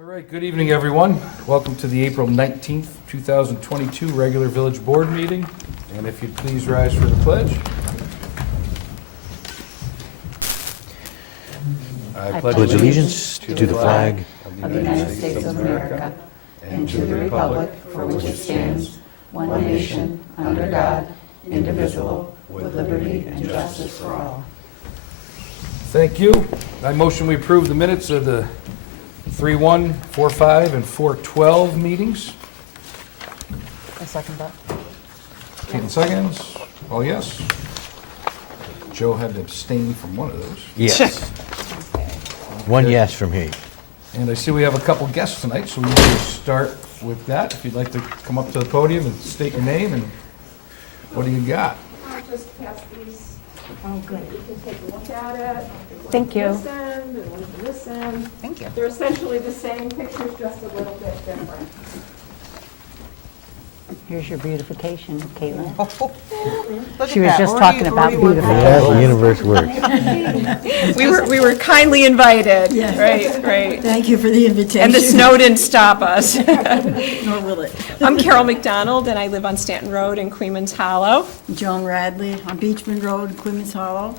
All right, good evening, everyone. Welcome to the April 19th, 2022 regular village board meeting. And if you'd please rise for the pledge. I pledge allegiance to the flag of the United States of America and to the republic for which it stands, one nation, under God, indivisible, with liberty and justice for all. Thank you. I motion we approve the minutes of the 3/1, 4/5, and 4/12 meetings. I second that. Kate seconds. All yes. Joe had to abstain from one of those. Yes. One yes from me. And I see we have a couple guests tonight, so we will start with that. If you'd like to come up to the podium and state your name and what do you got? I'll just pass these. Oh, good. You can take a look at it. Thank you. Listen, and listen. Thank you. They're essentially the same pictures, just a little bit different. Here's your beautification, Caitlin. Look She at was that. just Already- talking about already working. beautiful. That's the universe works. We were kindly invited. Yes. Right. Thank you for the invitation. And the snow didn't stop us. Nor will it. I'm Carol McDonald, and I live on Stanton Road in Queens Hollow. Joan Radley on Beechman Road, Queens Hollow.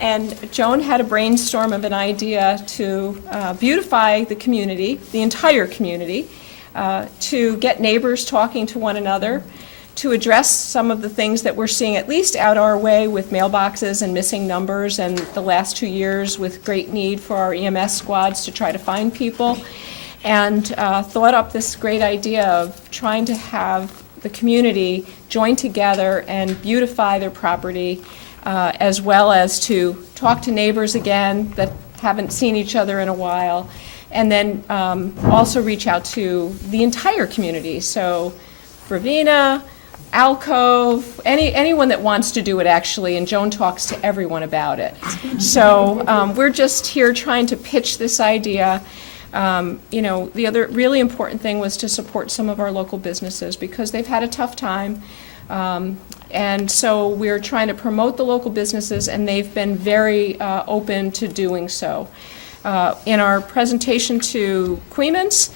And Joan had a brainstorm of an idea to beautify the community, the entire community, to get neighbors talking to one another, to address some of the things that we're seeing, at least out our way, with mailboxes and missing numbers, and the last 2 years with great need for our EMS squads to try to find people, and thought up this great idea of trying to have the community join together and beautify their property, as well as to talk to neighbors again that haven't seen each other in a while, and then also reach out to the entire community. So Ravena, Alcove, anyone that wants to do it, actually, and Joan talks to everyone about it. So we're just here trying to pitch this idea. The other really important thing was to support some of our local businesses because they've had a tough time. And so we're trying to promote the local businesses, and they've been very open to doing so. In our presentation to Queens,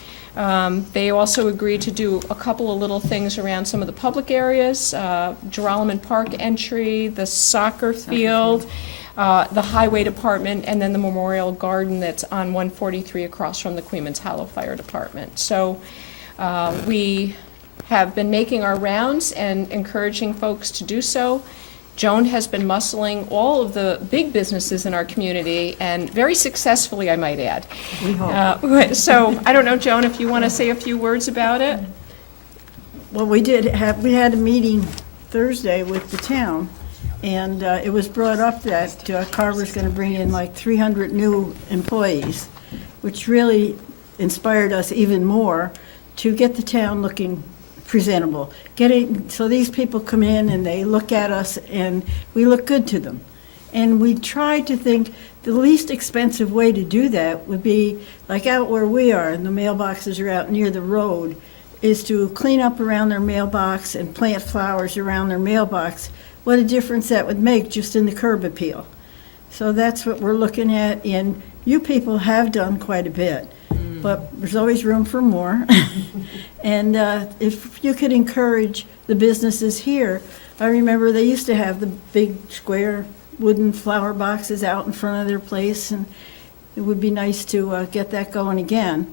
they also agreed to do a couple of little things around some of the public areas, Geralman Park entry, the soccer field, the highway department, and then the memorial garden that's on 143 across from the Queens Hollow Fire Department. So we have been making our rounds and encouraging folks to do so. Joan has been muscling all of the big businesses in our community, and very successfully, I might add. We hope. So, I don't know, Joan, if you want to say a few words about it? Well, we had a meeting Thursday with the town, and it was brought up that Carver's going to bring in like 300 new employees, which really inspired us even more to get the town looking presentable. So these people come in and they look at us and we look good to them. And we try to think the least expensive way to do that would be like out where we are, and the mailboxes are out near the road, is to clean up around their mailbox and plant flowers around their mailbox. What a difference that would make just in the curb appeal. So that's what we're looking at, and you people have done quite a bit. But there's always room for more. And if you could encourage the businesses here, I remember they used to have the big square wooden flower boxes out in front of their place, and it would be nice to get that going again.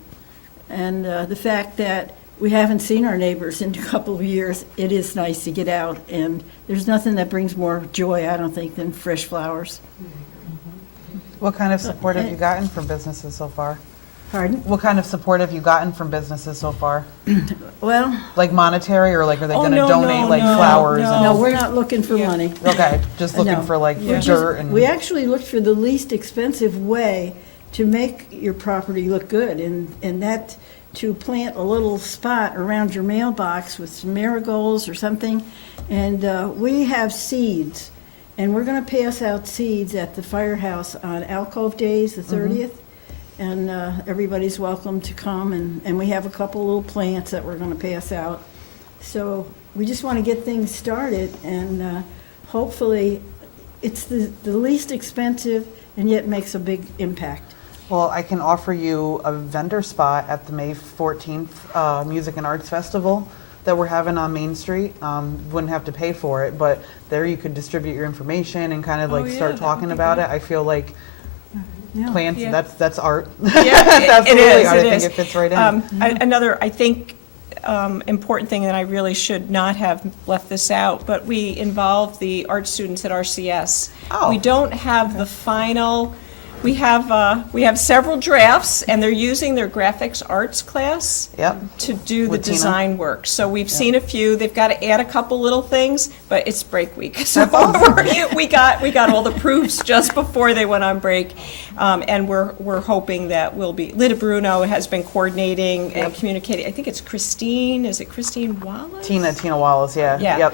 And the fact that we haven't seen our neighbors in a couple of years, it is nice to get out, and there's nothing that brings more joy, I don't think, than fresh flowers. What kind of support have you gotten from businesses so far? Pardon? What kind of support have you gotten from businesses so far? Well, Like monetary, or like are they Oh, going to no, donate no, like no, flowers? no. no, we're not looking for Yeah. money. Okay, just looking No. for like Yeah. dirt and. We actually looked for the least expensive way to make your property look good, and that to plant a little spot around your mailbox with some marigolds or something. And we have seeds, and we're going to pass out seeds at the firehouse on Alcove Days, the 30th. And everybody's welcome to come, and we have a couple little plants that we're going to pass out. So we just want to get things started, and hopefully it's the least expensive and yet makes a big impact. Well, I can offer you a vendor spot at the May 14th Music and Arts Festival that we're having on Main Street. Wouldn't have to pay for it, but there you could distribute your information and kind of like Oh, yeah, start that would talking be about good. it. I feel like Yeah. plants, Yeah. that's art. Yeah, That's it really is, art. it I think is. it fits right in. Another, I think, important thing that I really should not have left this out, but we involve the art students at RCS. Oh. We don't have the final, we have several drafts, and they're using their graphics arts class Yep. to do the With Tina. design work. So we've seen a few, they've got to add a couple little things, but it's break week. So we got all the proofs just before they went on break. And we're hoping that we'll be, Lita Bruno has been coordinating and communicating. I think it's Christine, is it Christine Wallace? Tina Wallace, yeah. Yeah. Yep.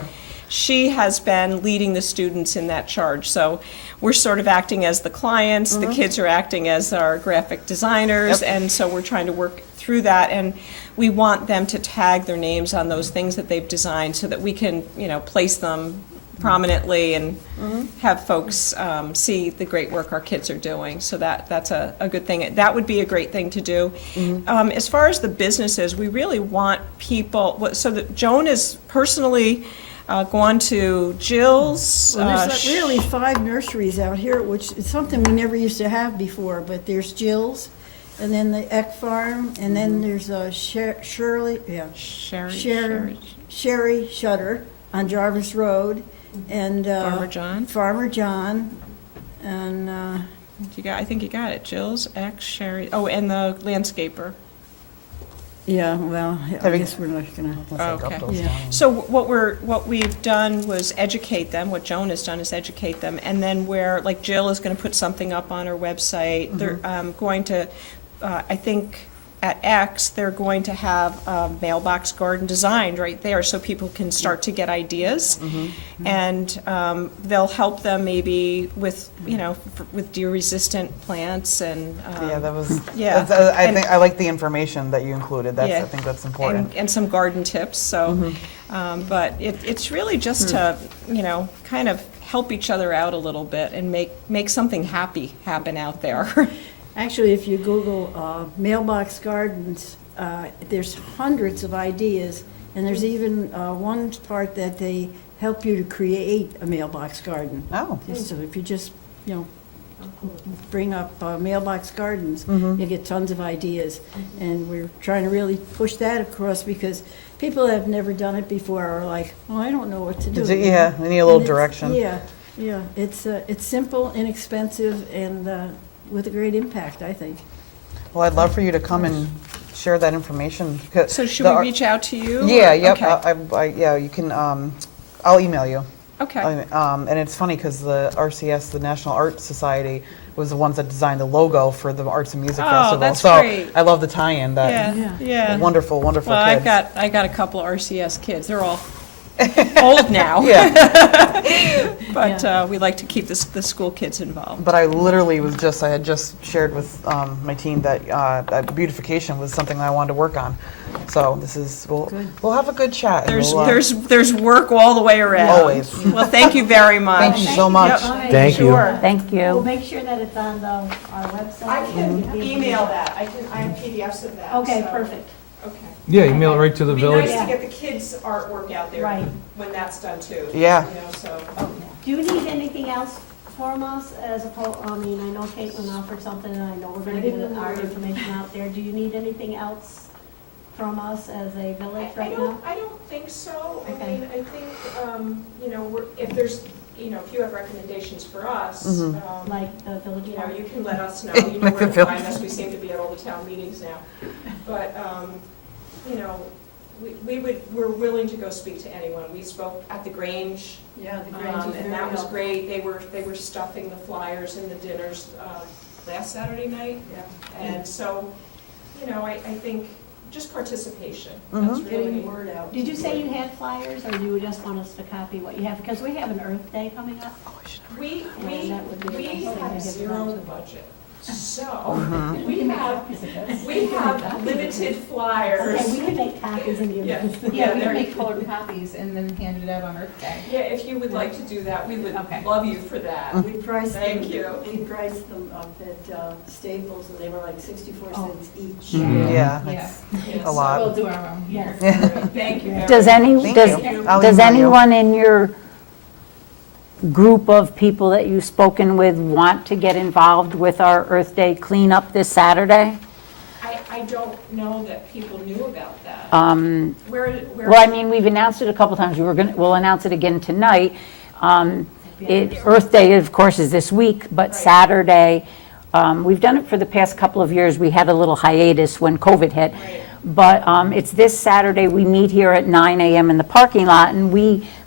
She has been leading the students in that charge. So we're sort of acting as the clients, the kids are acting as our graphic designers, Yep. and so we're trying to work through that. And we want them to tag their names on those things that they've designed so that we can, place them prominently and have folks see the great work our kids are doing. So that's a good thing. That would be a great thing to do. As far as the businesses, we really want people, so that Joan is personally gone to Jill's. Well, there's really 5 nurseries out here, which is something we never used to have before, but there's Jill's, and then the Eck Farm, and then there's Sherry Shutter on Jarvis Road, and Farmer John. and I think you got it. Jill's, X, Sherry. Oh, and the landscaper. yeah, well, I Have you- guess we're not gonna. Okay. Yeah. So what we've done was educate them. What Joan has done is educate them, and then like Jill is going to put something up on her website. They're going to, I think. At X, they're going to have a mailbox garden designed right there so people can start to get ideas. And they'll help them maybe with, with deer-resistant plants and. Yeah, that was. Yeah. I like the information that you included. I think that's important. And some garden tips, so. But it's really just to, kind of help each other out a little bit and make something happy happen out there. Actually, if you Google mailbox gardens, there's hundreds of ideas, and there's even one part that they help you to create a mailbox garden. Oh. So if you just, bring up mailbox gardens, you get tons of ideas. And we're trying to really push that across because people have never done it before are like, oh, I don't know what to do. Yeah, they need a little And it's- direction. Yeah, it's simple, inexpensive, and with a great impact, I think. Well, I'd love for you to come and share that information. So should we reach out to you? Yeah, or- yep. Okay. Yeah, you can. I'll email you. Okay. And it's funny because the RCS, the National Art Society, was the ones that designed the logo for the Arts and Music Oh, Festival. that's so great. I love the tie-in. That Yeah. wonderful Well, kids. I got a couple of RCS kids. They're all old now. Yeah, But we like to keep the school kids involved. but I literally I had just shared with my team that beautification was something I wanted to work on. So we'll have a good chat. and There's work all the way around. Always. Well, thank you very much. Thank you so much. Yep. Thank you. Sure. Thank We'll you. make sure that it's on our website. I can email that. I have PDFs of that. Okay, so- perfect. Okay. Yeah, email it right to the It'd be village. nice to get the kids' artwork out there Right. when that's done too. Yeah. So. Do you need anything else from us as opposed, I know Caitlin offered something, and I know we're gonna get our information out there. Do you need anything else from us as a village right now? I don't think so. I Okay. mean, I think, if there's, if you have recommendations for us, Like the village park? you can let us know. You know where to find us. We seem to be at all the town meetings now. But, we're willing to go speak to anyone. We spoke at the Grange, Yeah, and that was great. They were stuffing the flyers in the dinners last Saturday night. Yeah. And so, I think just participation. That's Getting really. the word out. Did you say you had flyers, or do you just want us to copy what you have? Because we have an Earth Day coming up. We Yeah, that would be a nice thing to have get zero them to. budget. So, we have limited flyers. Okay, we can make copies and give Yeah. them. Yeah, we can make colored copies and then hand it out on Earth Day. Yeah, if you would like to do that, we would Okay. love you for that. We priced them. Thank you. We priced them up at Staples, and they were like 64 Oh. cents each. Mhm. Yeah, Yeah. that's Yes. a lot. We'll do our own here. Thank you. Does Thank does, you. I'll does email you. anyone in your group of people that you've spoken with want to get involved with our Earth Day cleanup this Saturday? I don't know that people knew about that. Where? Well, I mean, we've announced it a couple times, we'll announce it again tonight. Earth Day, of course, is this week, but Right. Saturday, we've done it for the past couple of years. We had a little hiatus when COVID hit. Right. But it's this Saturday, we meet here at 9 a.m. in the parking lot, and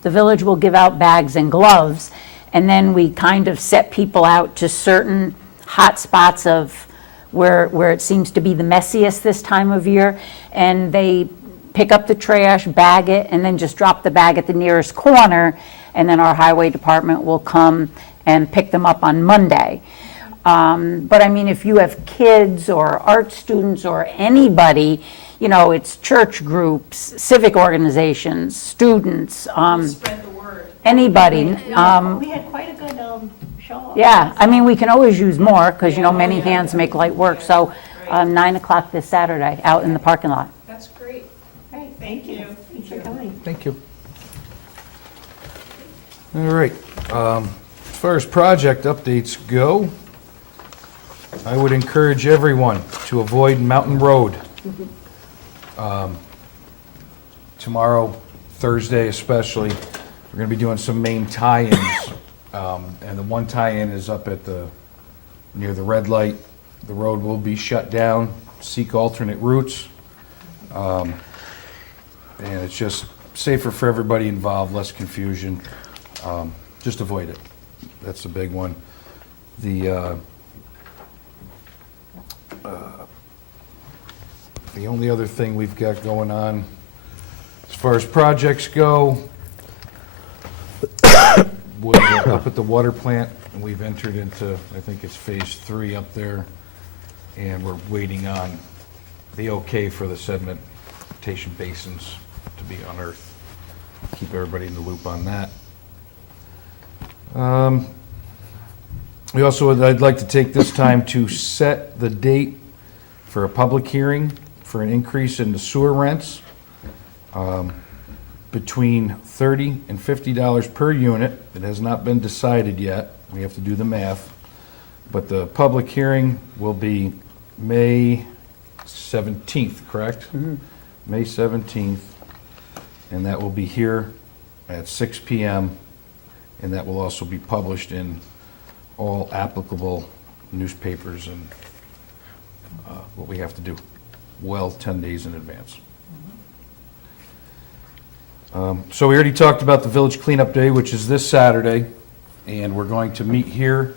the village will give out bags and gloves. And then we kind of set people out to certain hot spots of where it seems to be the messiest this time of year. And they pick up the trash, bag it, and then just drop the bag at the nearest corner. And then our highway department will come and pick them up on Monday. But I mean, if you have kids or art students or anybody, it's church groups, civic organizations, students, Spread the word. anybody. We had quite a good show up. Yeah, I mean, we can always use more because, many hands make light work. So 9 o'clock this Saturday out in the parking lot. That's great. Great, Thank you. thanks for coming. Thank you. All right, as far as project updates go, I would encourage everyone to avoid Mountain Road. Tomorrow, Thursday especially, we're gonna be doing some main tie-ins. And the one tie-in is up at near the red light. The road will be shut down, seek alternate routes. And it's just safer for everybody involved, less confusion. Just avoid it. That's the big one. The only other thing we've got going on, as far as projects go, was up at the water plant, and we've entered into, I think it's phase 3 up there, and we're waiting on the okay for the sedimentation basins to be unearthed. Keep everybody in the loop on that. I'd like to take this time to set the date for a public hearing for an increase in the sewer rents between $30 and $50 per unit. It has not been decided yet. We have to do the math. But the public hearing will be May 17th, correct? May 17th. And that will be here at 6 p.m. And that will also be published in all applicable newspapers and what we have to do, 10 days in advance. So we already talked about the Village Cleanup Day, which is this Saturday, and we're going to meet here,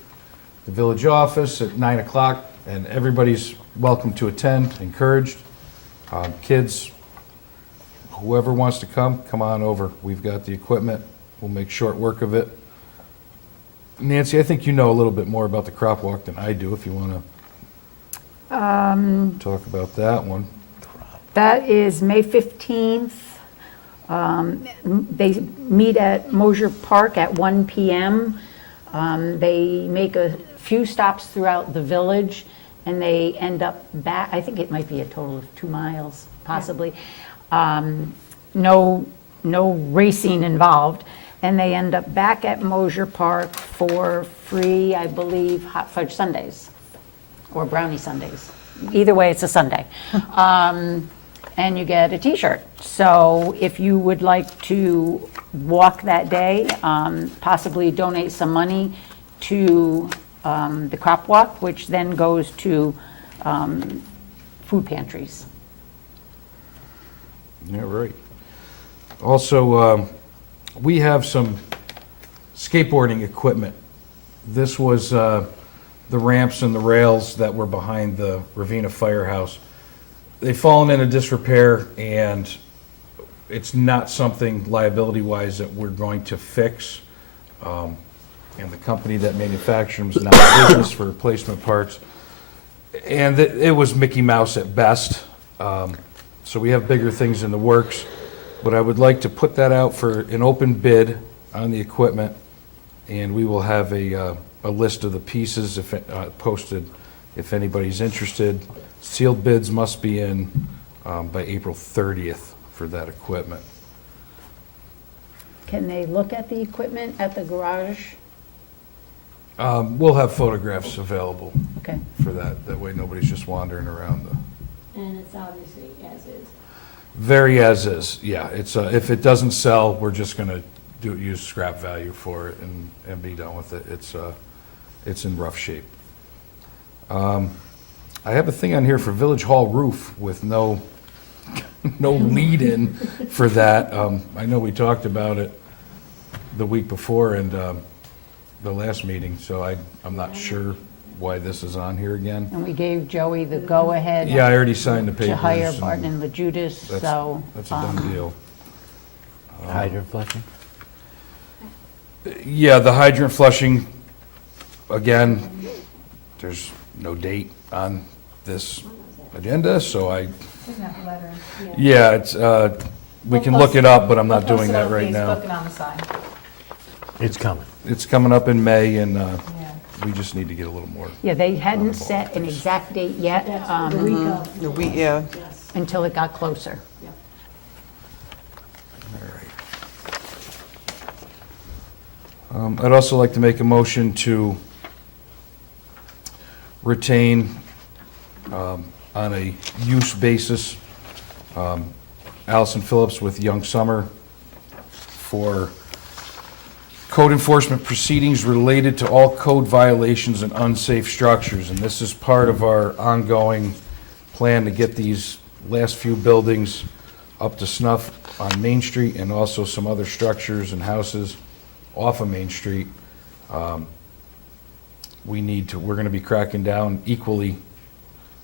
the village office at 9 o'clock, and everybody's welcome to attend, encouraged. Kids, whoever wants to come on over. We've got the equipment. We'll make short work of it. Nancy, I think you know a little bit more about the crop walk than I do, if you want to talk about that one. That is May 15th. They meet at Mosier Park at 1 p.m. They make a few stops throughout the village, and they end up back, I think it might be a total of 2 miles, possibly. No racing involved. And they end up back at Mosier Park for free, I believe, hot fudge sundaes or brownie sundaes. Either way, it's a Sunday. And you get a T-shirt. So if you would like to walk that day, possibly donate some money to the crop walk, which then goes to food pantries. Yeah, right. Also, we have some skateboarding equipment. This was the ramps and the rails that were behind the Ravena firehouse. They've fallen into disrepair, and it's not something liability-wise that we're going to fix. And the company that manufactures them is not in business for replacement parts. And it was Mickey Mouse at best. So we have bigger things in the works. But I would like to put that out for an open bid on the equipment, and we will have a list of the pieces posted if anybody's interested. Sealed bids must be in by April 30th for that equipment. Can they look at the equipment at the garage? We'll have photographs available Okay. for that. That way nobody's just wandering around the... And it's obviously as is. Very as is, yeah. It's, if it doesn't sell, we're just gonna use scrap value for it and be done with it. It's in rough shape. I have a thing on here for Village Hall roof with no lead-in for that. I know we talked about it the week before and the last meeting, so I'm not sure why this is on here again. And we gave Joey the go-ahead Yeah, I already signed the papers. to hire and Barton and LaJudas, so. That's a done deal. Hydrant flushing? Yeah, the hydrant flushing, again, there's no date on this agenda, so yeah, it's, we can look it up, but I'm not doing that right now. Facebook and on the sign. It's coming. It's coming up in May, and we just need to get a little more. Yeah, they hadn't set an exact date yet That's the week of. Yeah, Yes. until it got closer. All right. I'd also like to make a motion to retain, on a use basis, Allison Phillips with Young Summer for code enforcement proceedings related to all code violations and unsafe structures. And this is part of our ongoing plan to get these last few buildings up to snuff on Main Street and also some other structures and houses off of Main Street. We're gonna be cracking down equally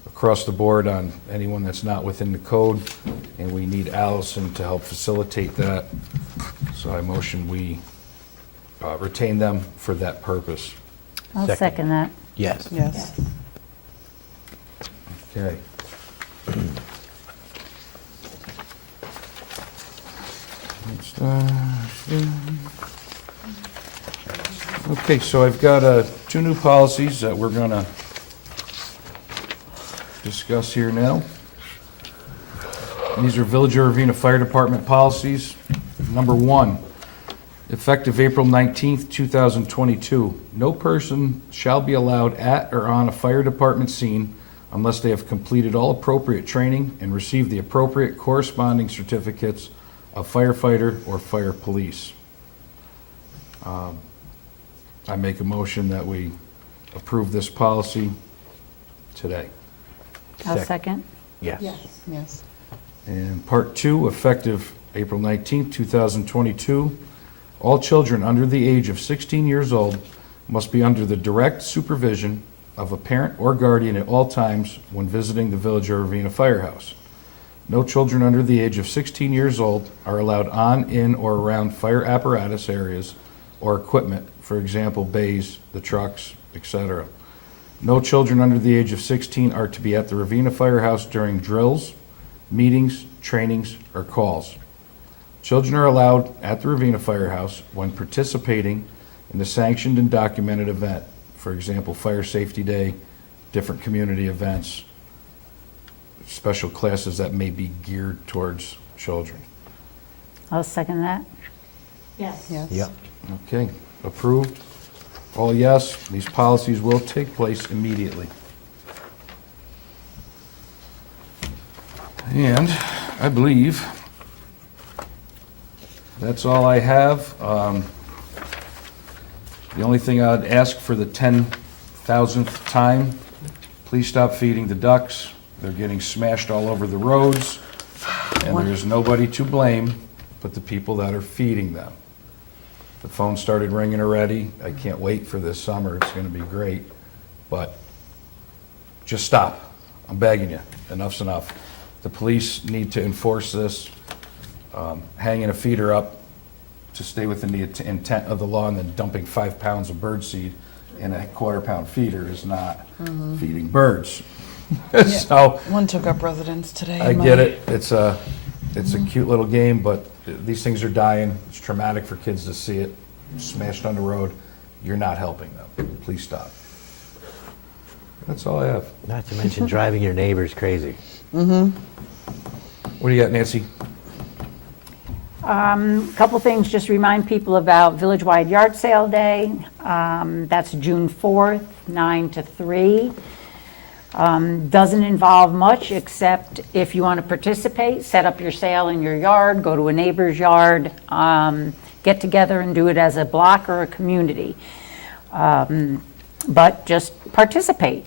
across the board on anyone that's not within the code, and we need Allison to help facilitate that. So I motion we retain them for that purpose. I'll Second. second that. Yes. yes. Okay. Okay, so I've got two new policies that we're gonna discuss here now. These are Village of Ravena Fire Department policies. Number 1, effective April 19th, 2022, no person shall be allowed at or on a fire department scene unless they have completed all appropriate training and received the appropriate corresponding certificates of firefighter or fire police. I make a motion that we approve this policy today. I'll Second. second. Yes. Yes. Yes. And part 2, effective April 19th, 2022, all children under the age of 16 years old must be under the direct supervision of a parent or guardian at all times when visiting the Village of Ravena Firehouse. No children under the age of 16 years old are allowed on, in, or around fire apparatus areas or equipment, for example, bays, the trucks, etc. No children under the age of 16 are to be at the Ravena Firehouse during drills, meetings, trainings, or calls. Children are allowed at the Ravena Firehouse when participating in a sanctioned and documented event, for example, Fire Safety Day, different community events, special classes that may be geared towards children. I'll second that. Yes. Yes. Yep. Okay, approved. All yes, these policies will take place immediately. And I believe that's all I have. The only thing I'd ask for the 10,000th time, please stop feeding the ducks. They're getting smashed all over the roads, and there's nobody to blame but the people that are feeding them. The phone started ringing already. I can't wait for this summer. It's gonna be great. But just stop. I'm begging you. Enough's enough. The police need to enforce this. Hanging a feeder up to stay within the intent of the law and then dumping 5 pounds of birdseed and a quarter-pound feeder is not feeding birds. So, One took up residence today. I in get my- it, it's a cute little game, but these things are dying. It's traumatic for kids to see it smashed on the road. You're not helping them. Please stop. That's all I have. Not to mention driving your neighbors crazy. What do you got, Nancy? Couple things, just remind people about Village-wide Yard Sale Day. That's June 4th, 9 to 3. Doesn't involve much, except if you want to participate, set up your sale in your yard, go to a neighbor's yard, get together and do it as a block or a community. But just participate.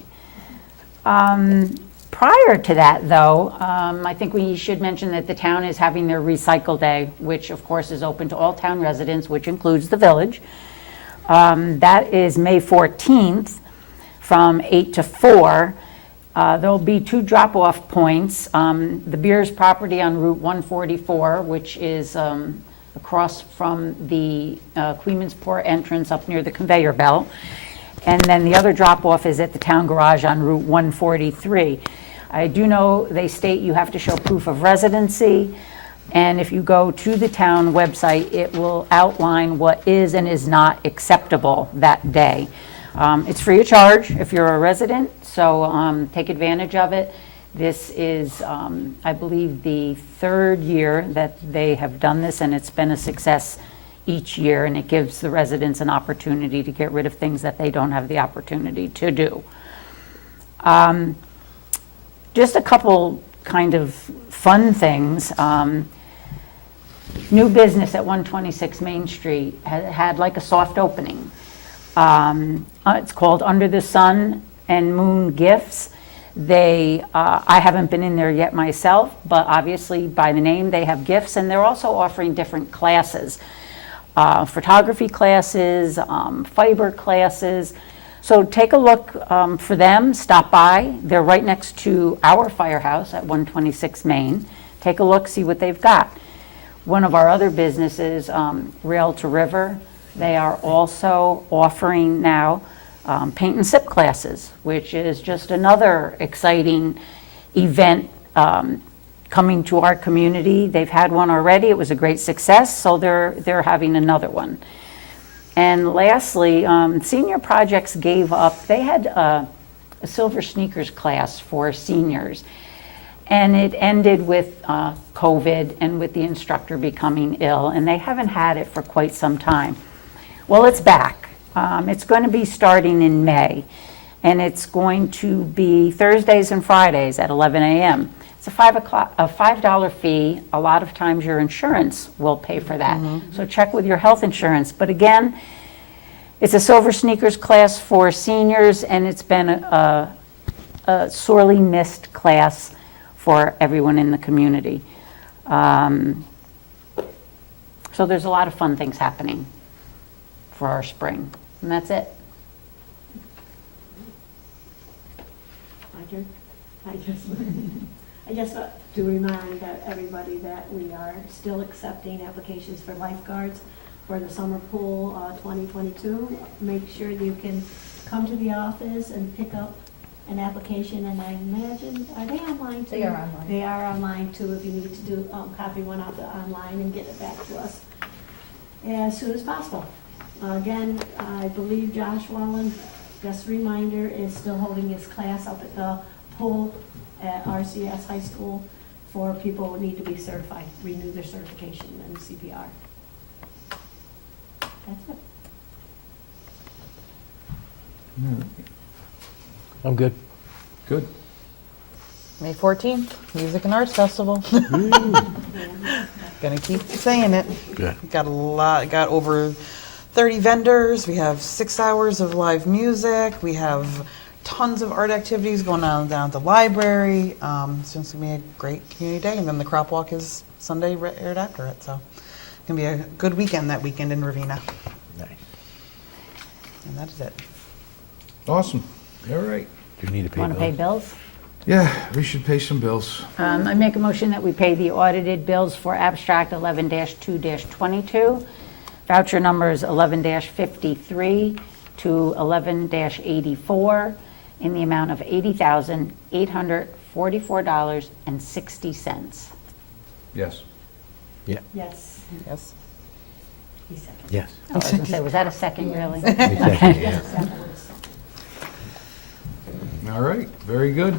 Prior to that, though, I think we should mention that the town is having their Recycle Day, which of course is open to all town residents, which includes the village. That is May 14th from 8 to 4. There'll be 2 drop-off points. The Beers property on Route 144, which is across from the Queemansport entrance up near the conveyor belt. And then the other drop-off is at the town garage on Route 143. I do know they state you have to show proof of residency, and if you go to the town website, it will outline what is and is not acceptable that day. It's free of charge if you're a resident, so take advantage of it. This is, I believe, the 3rd year that they have done this, and it's been a success each year, and it gives the residents an opportunity to get rid of things that they don't have the opportunity to do. Just a couple kind of fun things. New business at 126 Main Street had like a soft opening. It's called Under the Sun and Moon Gifts. I haven't been in there yet myself, but obviously by the name they have gifts, and they're also offering different classes. Photography classes, fiber classes. So take a look for them, stop by. They're right next to our firehouse at 126 Main. Take a look, see what they've got. One of our other businesses, Rail to River, they are also offering now paint and sip classes, which is just another exciting event coming to our community. They've had one already. It was a great success, so they're having another one. And lastly, Senior Projects gave up, they had a silver sneakers class for seniors. And it ended with COVID and with the instructor becoming ill, and they haven't had it for quite some time. Well, it's back. It's going to be starting in May, and it's going to be Thursdays and Fridays at 11 a.m. It's a $5 fee. A lot of times your insurance will pay for that. So check with your health insurance. But again, it's a silver sneakers class for seniors, and it's been a sorely missed class for everyone in the community. So there's a lot of fun things happening for our spring, and that's it. I just want to remind everybody that we are still accepting applications for lifeguards for the summer pool 2022. Make sure you can come to the office and pick up an application, and I imagine, are they online too? They are online. They are online too, if you need to do, copy one off online and get it back to us as soon as possible. Again, I believe Josh Wallen, just a reminder, is still holding his class up at the pool at RCS High School for people who need to be certified, renew their certification in CPR. That's it. I'm good. Good. May 14th, Music and Arts Festival. Gonna keep saying it. Good. Got over 30 vendors. We have 6 hours of live music. We have tons of art activities going on down at the library. So it's gonna be a great community day, and then the crop walk is Sunday right after it. So it's gonna be a good weekend that weekend in Ravena. Nice. And that is it. Awesome. All right. Do you need to pay Want to pay bills? bills? Yeah, we should pay some bills. I make a motion that we pay the audited bills for abstract 11-2-22, voucher numbers 11-53 to 11-84 in the amount of $80,844.60. Yes. Yes. Yes. He seconded. Yes. I was going to say, was that a second, really? Exactly, yeah. All right, very good.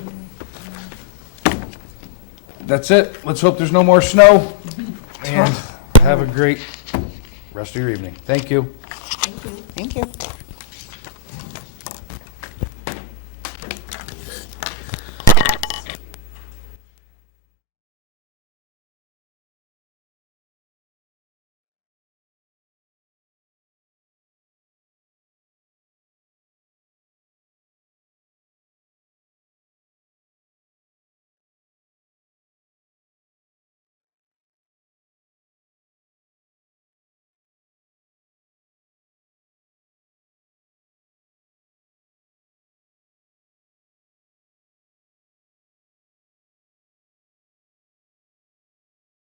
That's it. Let's hope there's no more snow. And have a great rest of your evening. Thank you. Thank you.